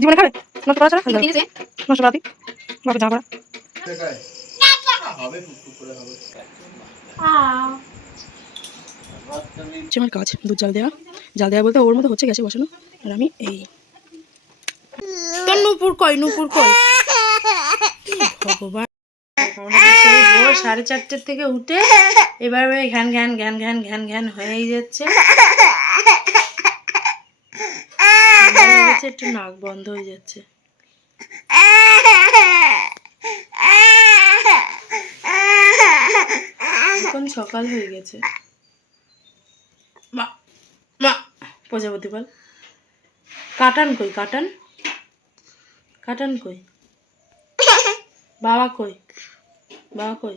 জীবনে খাবে? নষ্ট করা ছাড়া? তিন তিন সে নষ্ট করা বাবা যা করা হচ্ছে আমার কাজ দুধ জাল দেওয়া। জাল দেওয়া বলতে ওর মতো হচ্ছে গ্যাসে বসানো। আর আমি এই। তোর নুপুর কই নুপুর কই ভগবান। ভোর সাড়ে চারটের থেকে উঠে এবার ঘ্যান ঘ্যান ঘ্যান ঘ্যান ঘ্যান ঘ্যান হয়েই যাচ্ছে। একটু নাক বন্ধ হয়ে যাচ্ছে। এখন সকাল হয়ে গেছে। মা প্রজাপতি বল। কাটান কই, কাটান? কাটান কই? বাবা কই? বাবা কই?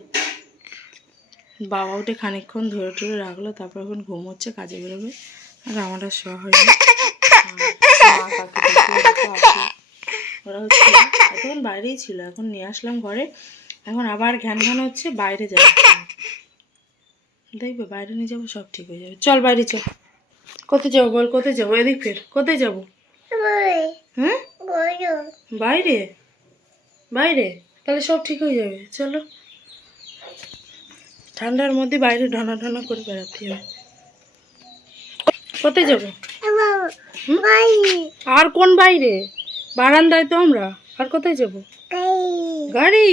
বাবা উঠে খানিকক্ষণ ধরে টরে রাখল, তারপর এখন ঘুম হচ্ছে, কাজে বেরোবে। আর আমার শোয়া হয়নি। ওরা হচ্ছে বাইরেই ছিল, এখন নিয়ে আসলাম ঘরে। এখন আবার ঘ্যান ঘ্যান হচ্ছে, বাইরে যাবে। দেখবে বাইরে নিয়ে যাব, সব ঠিক হয়ে যাবে। চল বাইরে চল। কোথায় যাব বল, কোথায় যাব? এদিক ফের, কোথায় যাব? হ্যাঁ? বাইরে? বাইরে? তাহলে সব ঠিক হয়ে যাবে। চলো। ঠান্ডার মধ্যে বাইরে ঢানা ঢানা করে বেড়াতে হবে। কোথায় যাব? আর কোন বাইরে? বারান্দায় তো আমরা। আর কোথায় যাব? গাড়ি।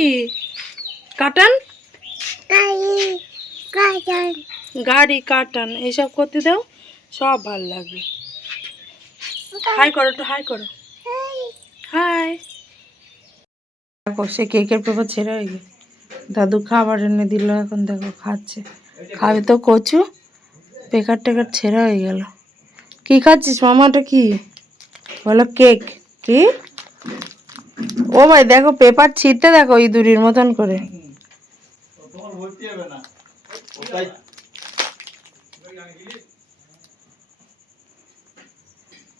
কাটান? গাড়ি কাটান। এইসব করতে দাও সব ভালো লাগবে। হাই করো একটু হাই করো। হাই। দেখো সে কেকের পেপার ছেড়ে হয়ে গেছে। দাদু খাবার এনে দিল এখন দেখো খাচ্ছে। খাবে তো কচু। পেকার টেকার ছেঁড়া হয়ে গেল। কি খাচ্ছিস? মামাটা কি? বলো কেক। কি? ও ভাই দেখো পেপার ছিটতে দেখো ইঁদুরির মতন করে।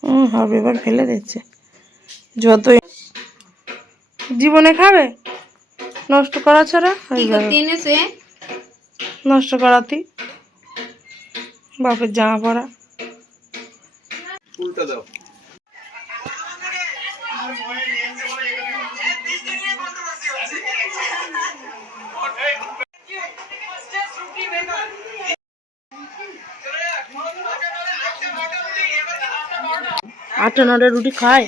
হুম আর পেপার ফেলে দিচ্ছে। যতই জীবনে খাবে? নষ্ট করা ছাড়া? নষ্ট করাতি। বাপের জামা পড়া উল্টা দাও। আটটা নটা রুটি খায়।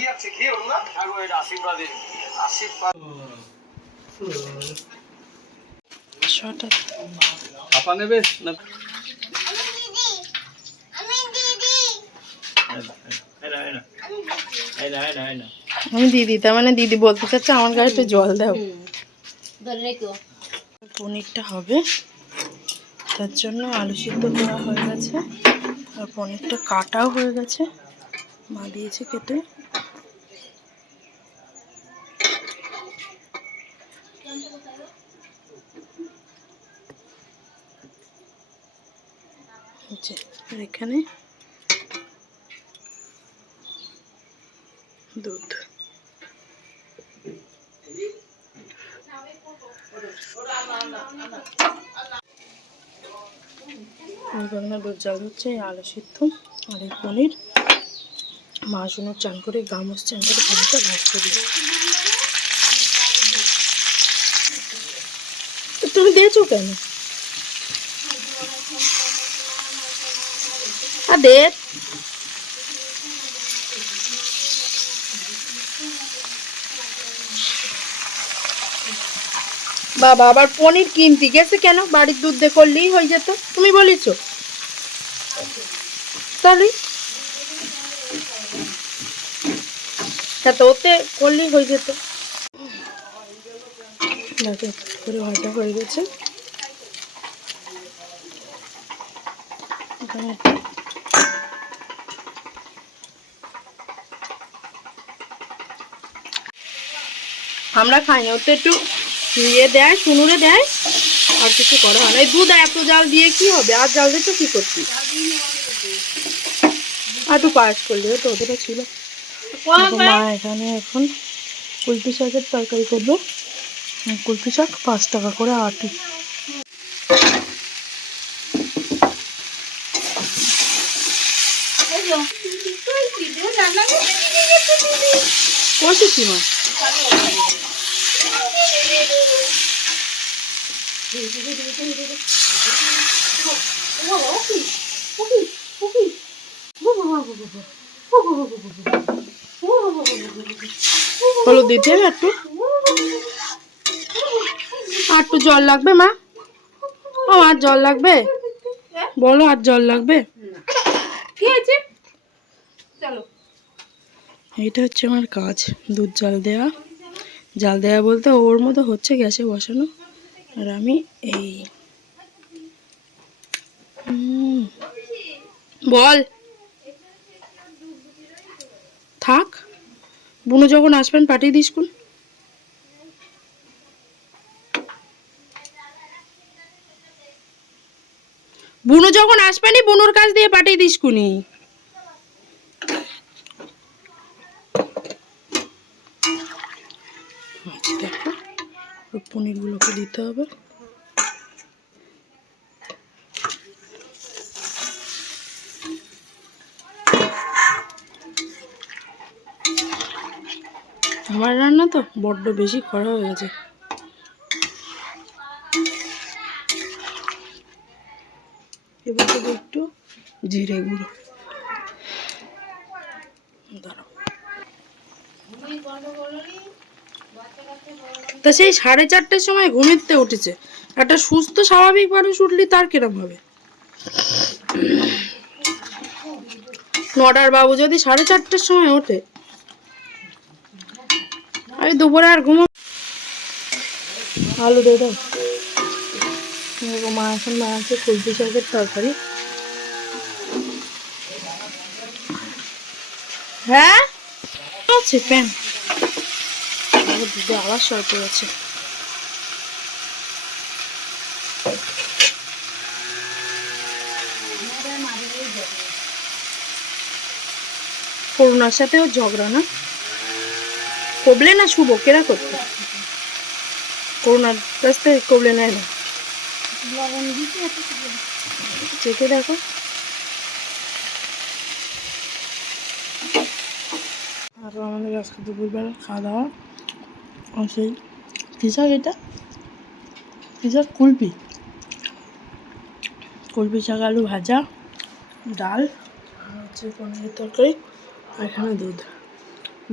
ছটা আপা নেবে না? আমি দিদি তার মানে দিদি বলতে চাচ্ছে আমার গায়ে একটু জল দাও। পনিরটা হবে। তার জন্য আলু সিদ্ধ করা হয়ে গেছে। আর পনিরটা কাটাও হয়ে গেছে। মা দিয়েছে কেটে। এখানে। দুধ। দুধ জাল হচ্ছে আলু সিদ্ধ আর এই পনির। মা শুনে চান করে গামস চান করে পনিরটা ভাজতে দিই তুমি দিয়েছ কেন? আর দে। বাবা, আবার পনির কিনতে গেছে কেন? বাড়ির দুধ দিয়ে করলেই হয়ে যেত। তুমি বলিছ। তাহলে? হ্যাঁ তো ওতে করলেই হয়ে যেত। করে ভাজা হয়ে গেছে। আমরা খাই না ওতে একটু ইয়ে দেয় শুনুরে দেয় আর কিছু করা হয় না। এই দুধ এত জাল দিয়ে কি হবে? আর জাল দিয়ে তো কি করতি আর একটু পায়েস করলে তো ওদেরও ছিল। মা এখানে এখন কুলপি শাকের তরকারি করবে কুলপি শাক পাঁচ টাকা করে আটি। কষেছি মা। হলুদ দিতে হবে একটু। আর একটু জল লাগবে মা? ও আর জল লাগবে? বলো আর জল লাগবে? এটা হচ্ছে আমার কাজ দুধ জাল দেওয়া জাল দেওয়া বলতে ওর মতো হচ্ছে গ্যাসে বসানো। আর আমি এই। বল। থাক। বুনু যখন আসবেন, পাঠিয়ে দিস কোন। বুনু যখন আসবেনি বুনুর কাছ দিয়ে পাঠিয়ে দিস কুনি। পনিরগুলোকে দিতে হবে। আমার রান্না তো বড্ড বেশি করা হয়ে গেছে। এবার দেবো একটু জিরে গুঁড়ো। দাঁড়াও। তা সেই সাড়ে চারটের সময় ঘুমিতে উঠেছে। একটা সুস্থ, স্বাভাবিক মানুষ উঠলে তার কিরম হবে? নটার বাবু যদি সাড়ে চারটের সময় ওঠে, আমি দুপুরে আর ঘুমো আলু দিয়ে দাও। মা, এখন মা আছে কুলপি শাকের তরকারি। হ্যাঁ? আছে প্যান আমার দুধে আবার সরতে আছে করুণার সাথেও ঝগড়া না? কবলে না শুভ? কেরা করতে? করুণার কাছ থেকে কবলে নেয় না। চেখে দেখো। আরও আমাদের আজকে দুপুরবেলা খাওয়া দাওয়া। সেই কী শাক এটা? কী শাক কুলপি কুলপি শাক, আলু ভাজা, ডাল, আর হচ্ছে পনিরের তরকারি, আর এখানে দুধ।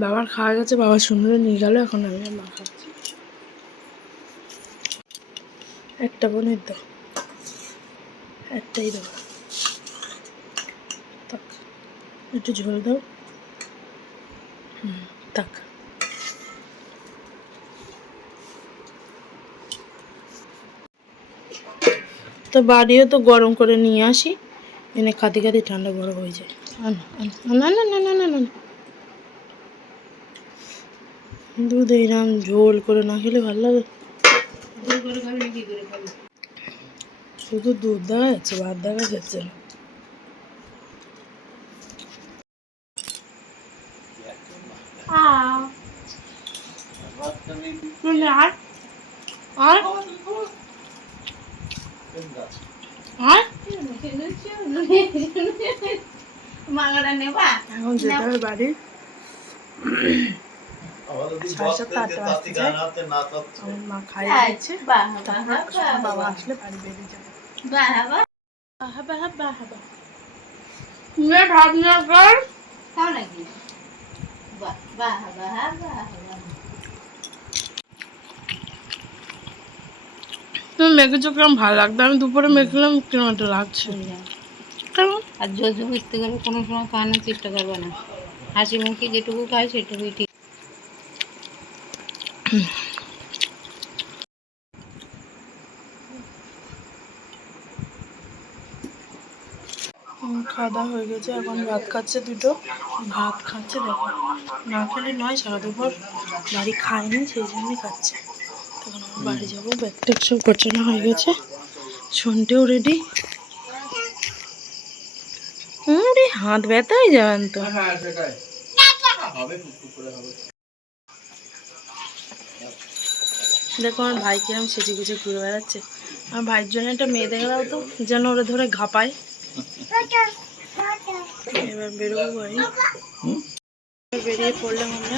বাবার খাওয়া গেছে, বাবা সুন্দর নিয়ে গেল, এখন আমি আর মা খাচ্ছি। একটা পনির দাও। একটাই থাক একটু ঝোল দাও। হুম থাক তো বাড়িও তো গরম করে নিয়ে আসি। এনে খাতে খাতে ঠান্ডা গরম হয়ে যায়। আন, আন, না না না না না না না। দুধ এইরকম ঝোল করে না খেলে ভালো লাগে। শুধু দুধ দেখা যাচ্ছে ভাত দেখা যাচ্ছে না আর? আর? এখন যেতে হবে বাড়ি। সাড়ে সাতটা, আটটা বাজতে যায়। আমার মা খাইয়ে দিচ্ছে। বাহ বাহ বাবা আসলে বাড়ি বেরিয়ে যাবে। বাহ বাহ বাহাবা বাহাবা তুমি ভাত না কর। খাও নাকি? বাহ বাহ বাহ বাহ। তুমি মেখেছো কিরম ভালো লাগতো। আমি দুপুরে মেখলাম কিরম একটা লাগছে। কেমন? আর জোর জবরদস্তি করে কোনো সময় খাওয়ানোর চেষ্টা করবে না। হাসি মুখে যেটুকু খায় সেটুকুই ঠিক। খাওয়া দাওয়া হয়ে গেছে এখন ভাত খাচ্ছে দুটো। ভাত খাচ্ছে দেখো। না খেলে নয় সারা দুপুর বাড়ি খায়নি সেই জন্যই খাচ্ছে। তখন আমি বাড়ি যাব। ব্যাগ ট্যাগ সব গোছানো হয়ে গেছে। শুনতেও রেডি রে হাত ব্যথা হয়ে যাবেন তো। দেখো আমার ভাই কিরম সেজে গুজে ঘুরে বেড়াচ্ছে। আমার ভাইয়ের জন্য একটা মেয়ে দেখে দাও তো যেন ওরা ধরে ঘাপায়। এবার বেরোবো ভাই বেরিয়ে পড়লাম আমরা।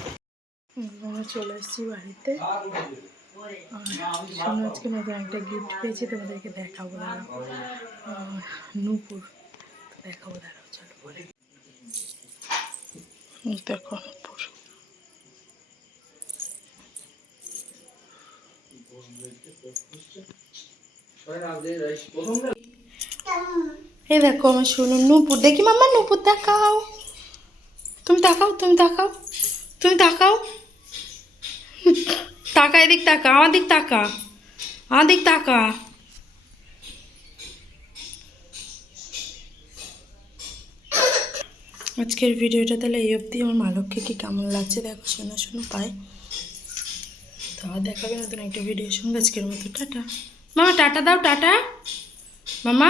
চলে এসেছি বাড়িতে। আর আজকে নতুন একটা গিফট পেয়েছি, তোমাদেরকে দেখাবো, দাঁড়াও। নূপুর। দেখাবো, দাঁড়াও, চলো। পরে দেখো নূপুর। এই দেখো, আমার শোনো, নূপুর। দেখি মাম্মা, নূপুর দেখাও। তুমি তাকাও তুমি তাকাও। তুমি তাকাও। তাকা, এদিক তাকা, আমার দিক তাকা, আমার দিক তাকা। আজকের ভিডিওটা তাহলে এই অবধি। আমার মালককে কি কেমন লাগছে? দেখো, শোনা, শোনো, পাই। তো দেখাবে নতুন একটা ভিডিওর সঙ্গে আজকের মতো। টাটা। মামা, টাটা দাও, টাটা। মামা